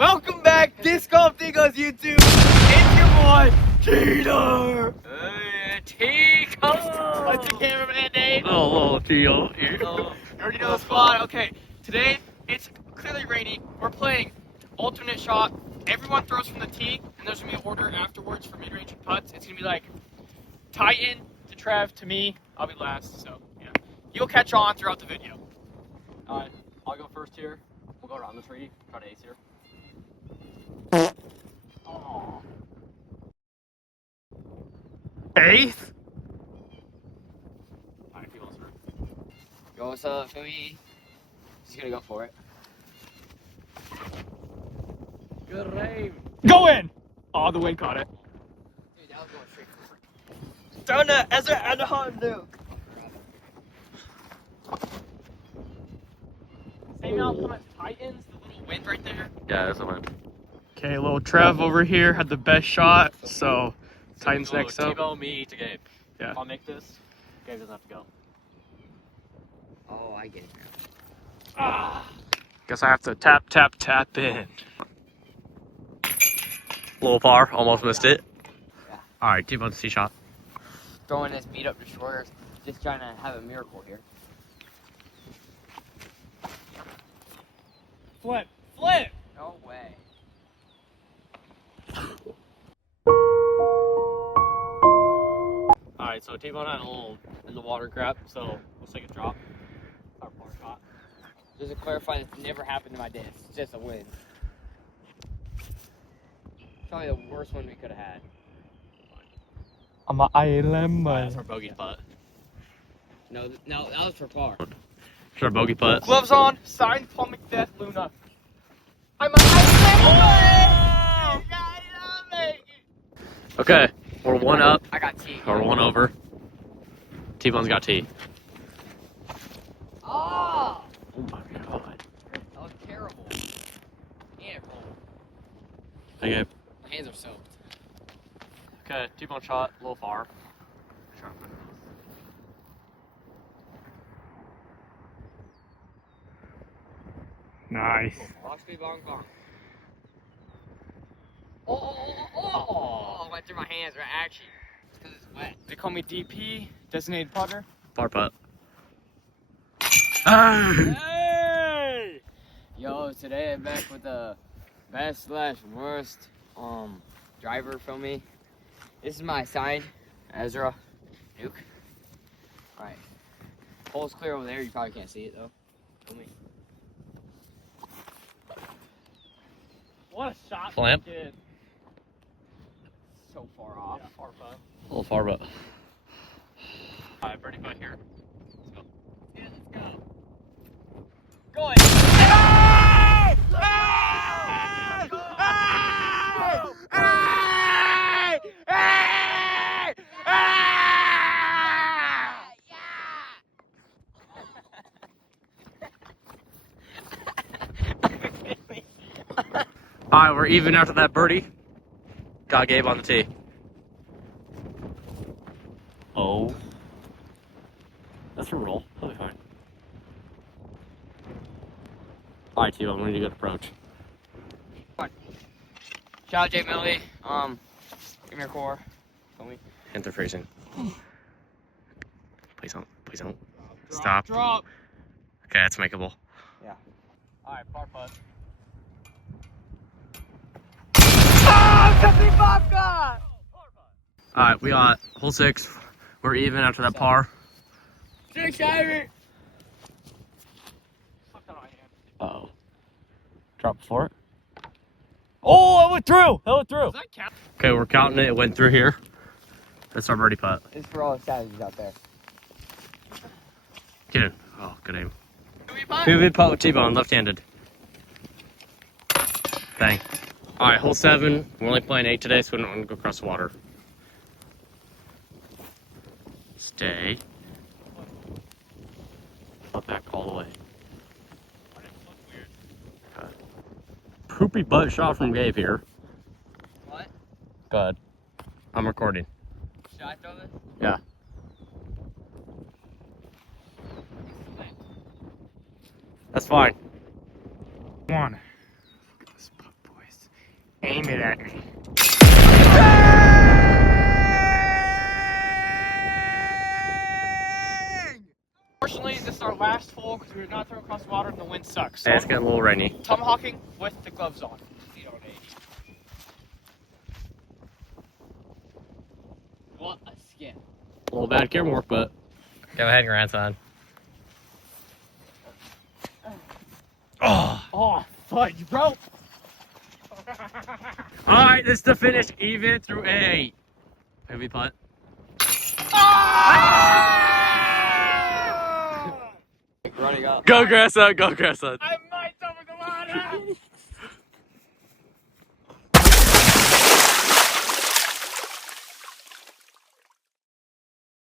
Welcome back, Disc Golf Digos YouTube. It's your boy, Teeter. Tico. That's the cameraman name. Oh, Tio. You already know the spot. Okay, today it's clearly rainy. We're playing alternate shot. Everyone throws from the tee, and there's gonna be an order afterwards for mid-range and putts. It's gonna be like Titan to Trev to me. I'll be last, so yeah. You'll catch on throughout the video. Alright, I'll go first here. We'll go around the tree. Try to ace here. Oh. Eighth? Alright, he wants to. Yo, what's up, Philly? Just gonna go for it. Good aim. Go in! Oh, the wind caught it. Dude, that was going straight for it. Down to Ezra Anahan, Same outcome as Titans, the little wind right there. Yeah, that's a win. Okay, little Trev over here had the best shot, so Titans next up. T-Bow me to Gabe. Yeah. If I make this, Gabe doesn't have to go. Oh, I get it now. Ah. Guess I have to tap, tap, tap in. Little par, almost missed it. Yeah. Alright, T-Bow's tee shot. Throwing this beat up to shorter, just trying to have a miracle here. Flip, flip! No way. Alright, so T-Bow had a little in the water crap, so let's take a drop. Our par shot. Just to clarify, this never happened to my disc. It's just a win. Probably the worst one we could have had. I'm an island That's our bogey putt. No, that was for par. That's our bogey putt. Gloves on, signed Paul McDeath, Luna. I'm an island Okay, we're one up, I got T. or one over. T-Bone's got T. Oh! Oh my god. That was terrible. Yeah, it rolled. Okay, My hands are soaked. okay, T-Bone shot, a little far. Nice. Watch me bong bong. Oh, it went through my hands, right? Actually, it's because it's wet. They call me DP, designated putter. Par putt. Hey! Yo, today I'm back with the best slash worst driver for me. This is my sign, Ezra Nuke. Alright. Hole's clear over there, you probably can't see it though. Feel me? What a shot Flamp. he did. So far off. Yeah, far putt. A little far putt. Alright, birdie putt here. Yeah, let's go. Going. Alright, we're even after that birdie. Got Gabe on the tee. Oh. That's a roll. He'll be fine. Alright, T-Bone, we need a good approach. Shout out Jake Melody. Give me your core. Feel me? Hands are freezing. Please don't. Please don't. Stop. Drop. Okay, that's makeable. Alright, par putt. Alright, we got hole 6. We're even after that par. 6 iron. Uh-oh. Drop for it. Oh, it went through! It went through! Does that count? Okay, we're counting it. It went through here. That's our birdie putt. It's for all the savages out there. Get in. Oh, good aim. PV putt with T-Bone, left-handed. Bang. Alright, hole 7. We're only playing 8 today, so we don't want to go across the water. Stay. Putt back all the way. Okay. Poopy butt shot from Gabe here. What? Good. I'm recording. Should I throw this? Yeah. That's fine. One. This putt boy. say that. Unfortunately, this is our last hole because we were not throwing across the water and the wind sucks. So Yeah, it's getting a little rainy. tomahawking with the gloves on. What a skin. A little bad camera work, but go ahead, grandson. Oh. Oh, fudge, bro. All right, this is the finish. Even through a heavy putt. Running up. Go, grandson. Go, grandson. I